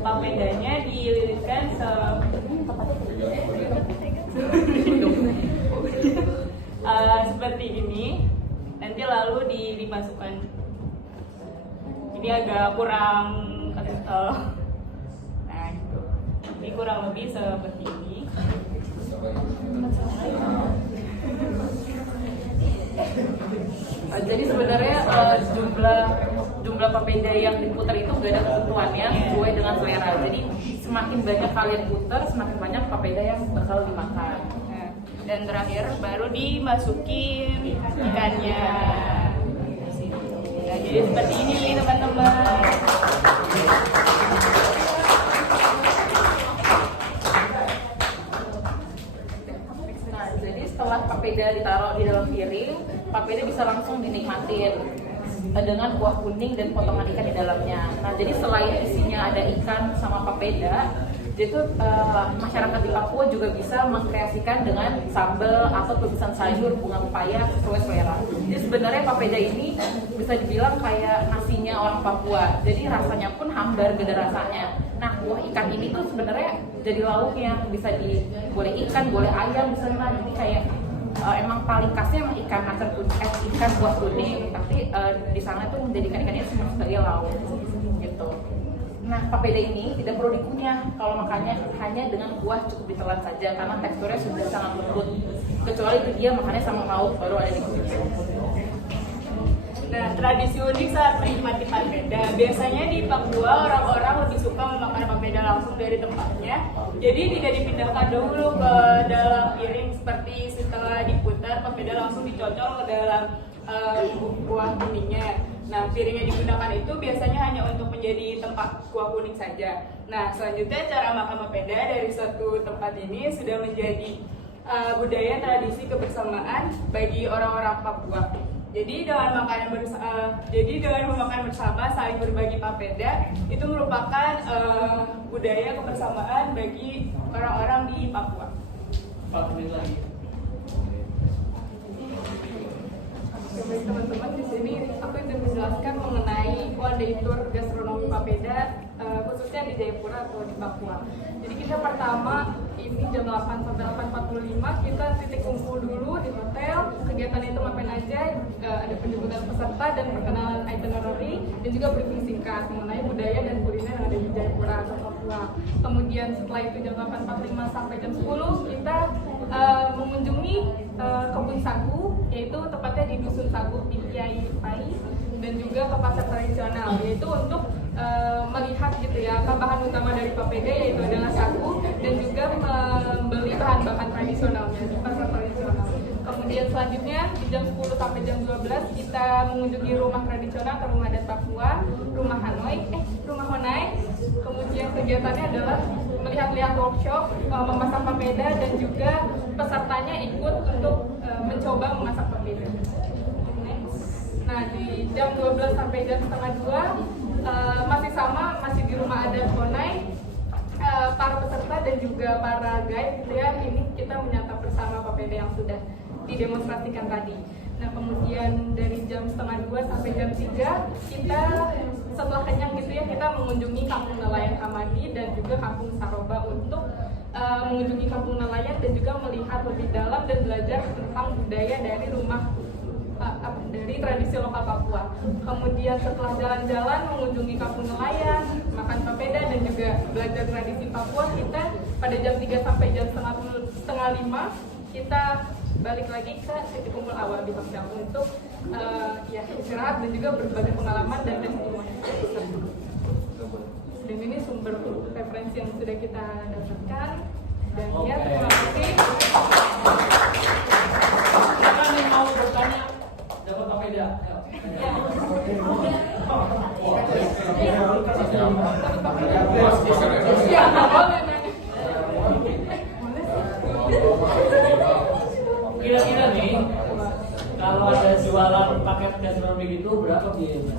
papedanya dililitkan seperti ini, nanti lalu dimasukkan. Jadi agak kurang kental. Nah, gitu. Ini kurang lebih seperti ini. Jadi sebenarnya jumlah papeda yang diputar itu gak ada ketentuannya sesuai dengan selera. Jadi semakin banyak kalian putar, semakin banyak papeda yang bakal dimakan. Nah, dan terakhir baru dimasukin ikannya. Nah, jadi seperti ini teman-teman. Nah, jadi setelah papeda ditaruh di dalam piring, papeda bisa langsung dinikmatin dengan kuah kuning dan potongan ikan di dalamnya. Nah, jadi selain isinya ada ikan sama papeda, jadi masyarakat di Papua juga bisa mengkreasikan dengan sambal atau tumisan sayur, bunga pepaya sesuai selera. Jadi sebenarnya papeda ini bisa dibilang kayak nasinya orang Papua. Jadi rasanya pun hambar, beda rasanya. Nah, kuah ikan ini tuh sebenarnya jadi lauknya, bisa boleh ikan, boleh ayam misalnya. Jadi kayak emang paling khasnya emang ikan acar ikan kuah kuning, tapi di sana tuh menjadikan ikannya semua sebagai lauk gitu. Nah, papeda ini tidak perlu dikunyah kalau makannya hanya dengan kuah cukup ditelan saja karena teksturnya sudah sangat lembut. Kecuali itu dia makannya sama lauk baru ada dikunyah. Nah, tradisi unik saat menikmati papeda. Biasanya di Papua orang-orang lebih suka memakan papeda langsung dari tempatnya. Jadi tidak dipindahkan dulu ke dalam piring seperti setelah diputar papeda langsung dicocol ke dalam kuah kuningnya. Nah, piring yang digunakan itu biasanya hanya untuk menjadi tempat kuah kuning saja. Nah, selanjutnya cara makan papeda dari suatu tempat ini sudah menjadi budaya tradisi kebersamaan bagi orang-orang Papua. Jadi dengan memakan bersama saling berbagi papeda itu merupakan budaya kebersamaan bagi orang-orang di Papua. 4 menit lagi. Baik teman-teman, di sini aku ingin menjelaskan mengenai konditur gastronomi papeda khususnya di Jayapura atau di Papua. Jadi kita pertama ini jam 8 sampai 8.45 kita titik kumpul dulu di hotel. Kegiatan itu ngapain aja? Ada penjemputan peserta dan perkenalan itinerary dan juga briefing singkat mengenai budaya dan kuliner yang ada di Jayapura atau Papua. Kemudian setelah itu jam 8.45 sampai jam 10 kita mengunjungi kebun sagu, yaitu tepatnya di Dusun Sagu Pikiai Pai, dan juga ke pasar tradisional, yaitu untuk melihat gitu ya bahan utama dari papeda yaitu adalah sagu dan juga membeli bahan-bahan tradisionalnya di pasar tradisional. Kemudian selanjutnya di jam 10 sampai jam 12 kita mengunjungi rumah tradisional ke rumah adat Papua, rumah Honai. Kemudian kegiatannya adalah melihat-lihat workshop, memasak papeda dan juga pesertanya ikut untuk mencoba memasak papeda. Nah, di jam 12 sampai jam setengah 2 masih di rumah adat Honai, para peserta dan juga para guide gitu ya, ini kita menyantap bersama papeda yang sudah didemonstrasikan tadi. Nah, kemudian dari jam setengah 2 sampai jam 3 kita setelah kenyang gitu ya, kita mengunjungi Kampung Nelayan Kamadi dan juga Kampung Saroba untuk mengunjungi Kampung Nelayan dan juga melihat lebih dalam dan belajar tentang budaya dari dari tradisi lokal Papua. Kemudian setelah jalan-jalan mengunjungi Kampung Nelayan, makan papeda dan juga belajar tradisi Papua, kita pada jam 3 sampai jam setengah 5 kita balik lagi ke titik kumpul awal di hotel untuk istirahat dan juga berbagai pengalaman dan testimoni. Dan ini sumber referensi yang sudah kita dapatkan. Dan ya, terima kasih. Siapa yang mau bertanya dapat papeda? Kira-kira nih, kalau ada jualan paket gastronomi gitu berapa biayanya?